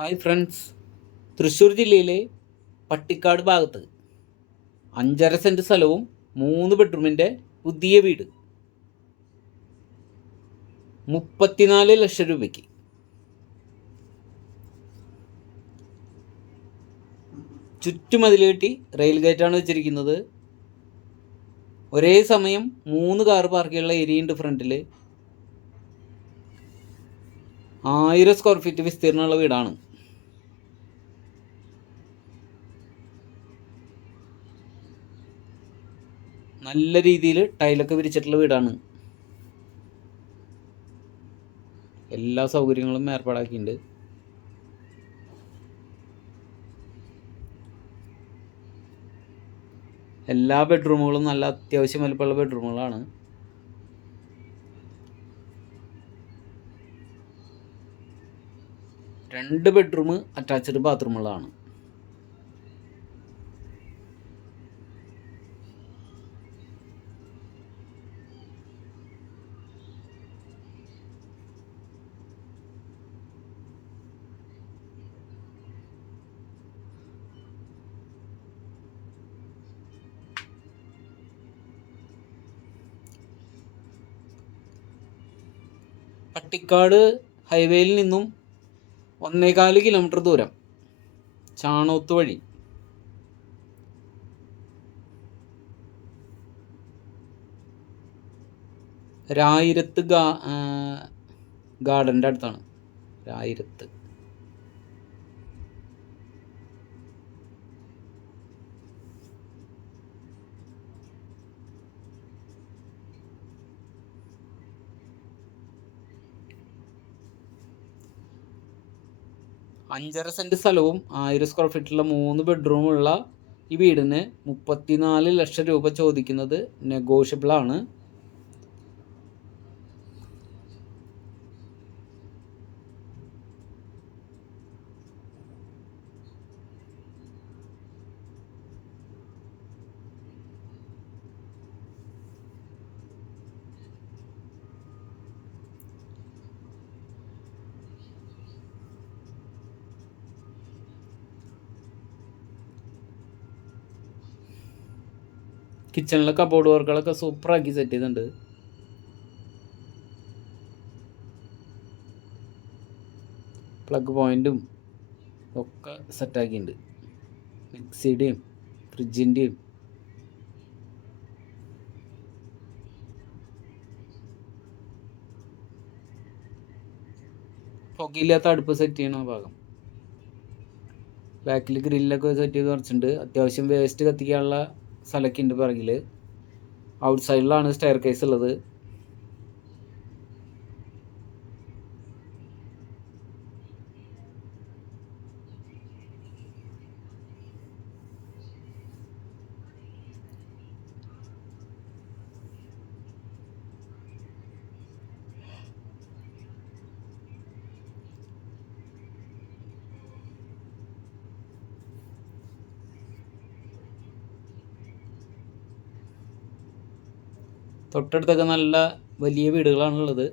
Hi friends Thrissur ജില്ലയിലെ പട്ടിക്കാട് ഭാഗത്ത് അഞ്ചര സെന്റ് സ്ഥലവും മൂന്ന് ബെഡ്റൂമിന്റെ പുതിയ വീട്. മുപ്പത്തിനാല് ലക്ഷം രൂപയ്ക്ക്. ചുറ്റുമതിൽ കെട്ടി റെയിൽ ഗേറ്റാണ് വെച്ചിരിക്കുന്നത്. ഒരേ സമയം മൂന്ന് കാർ പാർക്ക് ചെയ്യാനുള്ള ഏരിയ ഉണ്ട് ഫ്രണ്ടിൽ ആയിരം സ്ക്വയർ ഫീറ്റ് വിസ്തീർണമുള്ള വീടാണ്. നല്ല രീതിയിൽ ടൈലൊക്കെ വിരിച്ചിട്ടുള്ള വീടാണ്. എല്ലാ സൗകര്യങ്ങളും ഏർപ്പാടാക്കിയിട്ടുണ്ട്. എല്ലാ ബെഡ്റൂമുകളും നല്ല അത്യാവശ്യം വലുപ്പമുള്ള ബെഡ്റൂമുകളാണ്. രണ്ട് ബെഡ്റൂം അറ്റാച്ച്ഡ് ബാത്റൂമുകളാണ്. പട്ടിക്കാട് ഹൈവേയിൽ നിന്നും ഒന്നേകാൽ കിലോമീറ്റർ ദൂരം ചാണോത്ത് വഴി. രായിരത്ത് ഗാ ഗാർഡന്റെ അടുത്താണ്. രായിരത്ത്. അഞ്ചര സെന്റ് സ്ഥലവും ആയിരം സ്ക്വയർ ഫീറ്റുള്ള മൂന്ന് ബെഡ്റൂമുള്ള ഈ വീടിന് മുപ്പത്തിനാല് ലക്ഷം രൂപ ചോദിക്കുന്നത് നെഗോഷ്യബിൾ കിച്ചണിലെ കബോർഡ് വർക്കുകളൊക്കെ സൂപ്പറാക്കി സെറ്റ് ചെയ്തിട്ടുണ്ട്. പ്ലഗ് പോയിന്റും ഒക്കെ സെറ്റാക്കിയിട്ടുണ്ട് മിക്സിയുടെയും ഫ്രിഡ്ജിന്റെയും പുകയില്ലാത്ത അടുപ്പ് സെറ്റ് ചെയ്യണ ഭാഗം. ബാക്കിൽ ഗ്രില്ലൊക്കെ സെറ്റ് ചെയ്ത് കുറച്ചുണ്ട് അത്യാവശ്യം വേസ്റ്റ് കത്തിക്കാനുള്ള സ്ഥലമൊക്കെ പിറകിൽ ഔട്ട് സൈഡിലാണ് സ്റ്റെയർ കേസ് ഉള്ളത്. തൊട്ടടുത്തൊക്കെ നല്ല വലിയ വീടുകളാണുള്ളത്.